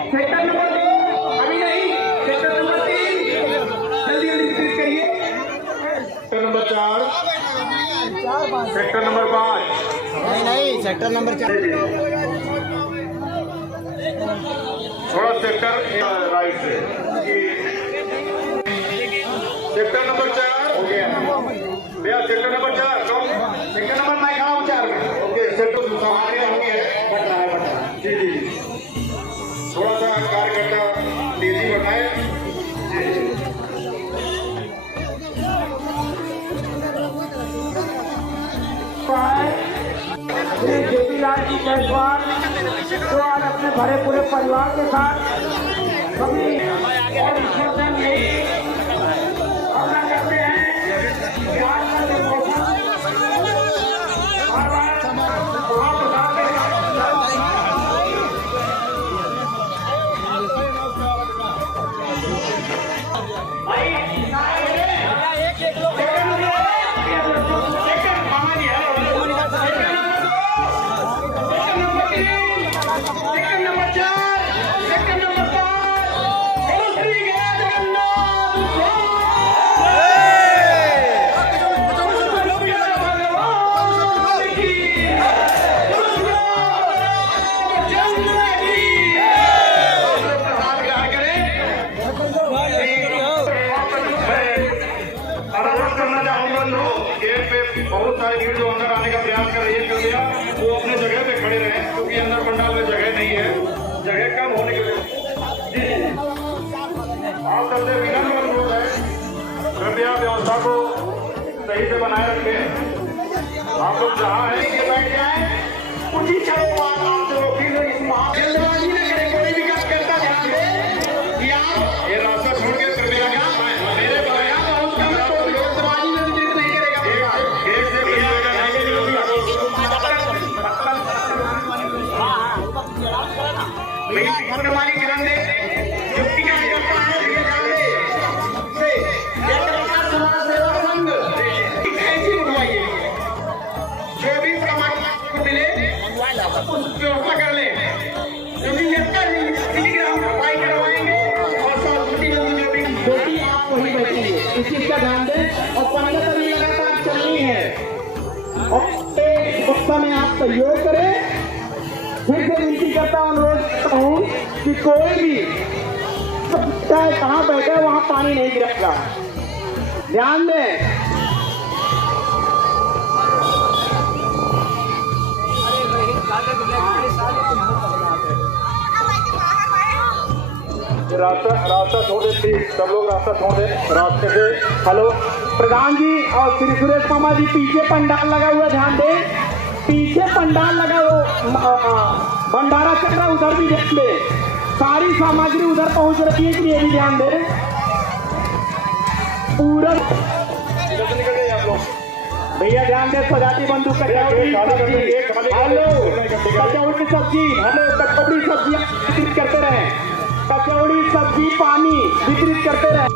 Sector number 2 अभी नहीं, sector number 3 जल्दी जल्दी वितरित करिए। सेक्टर नंबर 4, सेक्टर नंबर 5, नहीं सेक्टर नंबर 4 थोड़ा सेक्टर राइट से। सेक्टर नंबर 4 हो गया भैया, सेक्टर नंबर 4 सेक्टर नंबर मैं खड़ा हूँ 4 में। ओके, सेक्टर हमारे होंगे बढ़ रहा है जी जी। थोड़ा सा कार्यकर्ता तेजी बढ़ाए जी। श्री ज्योतिलाल जी जायसवाल जो आज अपने भरे पूरे परिवार के साथ सभी भावना करते हैं कि आज का जो मौसम बहुत सारे भीड़ जो अंदर आने का प्रयास कर रही है कृपया वो अपने जगह पे खड़े रहे, क्योंकि अंदर पंडाल में जगह नहीं है, जगह कम होने के वजह जी आप सबसे विनम्र अनुरोध है कृपया व्यवस्था को सही से बनाए रखें। आप लोग जहाँ है ये बैठ जाए कुछ ही चलो जल्दबाजी न करें, कोई भी काम करता ध्यान दे कि आप ये रास्ता छोड़ के कृपया मेरे मालिक ध्यान दे, युक्ति का निकलता है ये ध्यान दे से समाज सेवा संघ ऐसी उठवाइए जो भी प्रमाण मिले उस व्यवस्था कर ले, क्योंकि जब तक टेलीग्राम सफाई करवाएंगे और संस्कृति जो भी आप वहीं बैठेंगे इस चीज का ध्यान दें। और 15 दिन लगातार चलनी है और एक वक्त में आप सहयोग करें। फिर से विनती करता हूँ, अनुरोध करता हूँ कि कोई भी चाहे कहाँ बैठे वहाँ पानी नहीं गिरेगा, ध्यान दें। रास्ता छोड़ दे प्लीज, सब लोग रास्ता छोड़ दे रास्ते से। हेलो प्रधान जी और श्री सुरेश मामा जी, पीछे पंडाल लगा हुआ, ध्यान दें पीछे पंडाल लगा, वो भंडारा चल रहा उधर भी देख ले, सारी सामग्री उधर पहुंच रही है कि ये भी ध्यान दे पूरा। भैया ध्यान दे, सजाती बंदूक कचौड़ी सब्जी, हेलो कचौड़ी सब्जी, हेलो कचौड़ी सब्जी वितरित करते रहे, कचौड़ी सब्जी पानी वितरित करते रहे।